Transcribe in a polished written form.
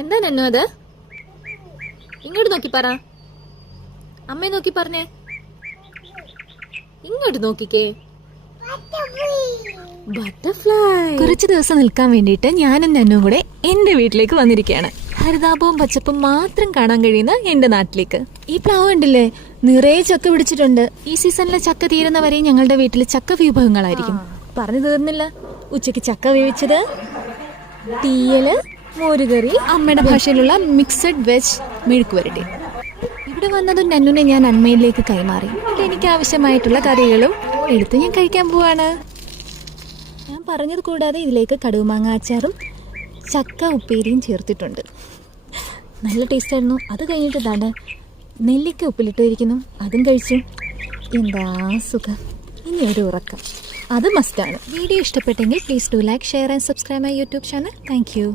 എന്താ നന്നു അത്? ഇങ്ങോട്ട് നോക്കി പറ. അമ്മയെ നോക്കി പറഞ്ഞേ. ഇങ്ങോട്ട് നോക്കിക്കേ. ബട്ടർഫ്ലൈ. കുറച്ച് ദിവസം നിൽക്കാൻ വേണ്ടിയിട്ട് ഞാനും നന്നും കൂടെ എന്റെ വീട്ടിലേക്ക് വന്നിരിക്കുകയാണ്. ഹരിതാപവും പച്ചപ്പും മാത്രം കാണാൻ കഴിയുന്ന എന്റെ നാട്ടിലേക്ക്. ഈ പ്ലാവ് ഉണ്ടല്ലേ, നിറയെ ചക്ക പിടിച്ചിട്ടുണ്ട്. ഈ സീസണിലെ ചക്ക തീരുന്നവരെ ഞങ്ങളുടെ വീട്ടിൽ ചക്ക വിഭവങ്ങളായിരിക്കും. പറഞ്ഞു തീർന്നില്ല. ഉച്ചയ്ക്ക് ചക്ക വേവിച്ചത്, തീയല്, മോരുകറി, അമ്മയുടെ ഭാഷയിലുള്ള മിക്സഡ് വെജ് മെഴുക്കുവരട്ടി. ഇവിടെ വന്നതും നന്നുനെ ഞാൻ അന്മയിലേക്ക് കൈമാറി. എനിക്ക് ആവശ്യമായിട്ടുള്ള കറികളും എടുത്ത് ഞാൻ കഴിക്കാൻ പോവാണ്. ഞാൻ പറഞ്ഞത് കൂടാതെ ഇതിലേക്ക് കടുമാങ്ങ അച്ചാറും ചക്ക ഉപ്പേരിയും ചേർത്തിട്ടുണ്ട്. നല്ല ടേസ്റ്റായിരുന്നു. അത് കഴിഞ്ഞിട്ട് ഇതാണ്ട് നെല്ലിക്ക ഉപ്പിലിട്ടിരിക്കുന്നു, അതും കഴിച്ചു. എന്താ സുഖം. ഇനി ഒരു ഉറക്കം, അത് മസ്റ്റാണ്. വീഡിയോ ഇഷ്ടപ്പെട്ടെങ്കിൽ please do like, share and subscribe my YouTube channel. Thank you.